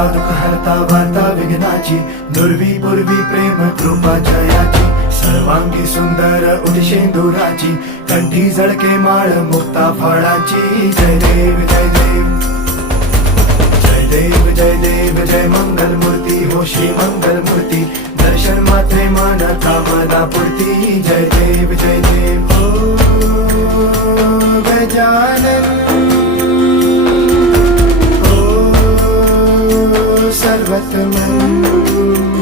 हरता दुःख हरता वार्ता विघ्नाची, दुर्वी पूर्वी प्रेम कृपा जयाची, सर्वांगी सुंदर उदिशेंदुराची, कंठी झळके माळ मुक्ता फळाची. जय देव जय देव जय देव जय देव जय मंगल मूर्ती हो श्री मंगल मूर्ती, दर्शन मात्रे मन कामना पूर्ती. जय देव जय देव ओ गजानन ओ सर्वतमन.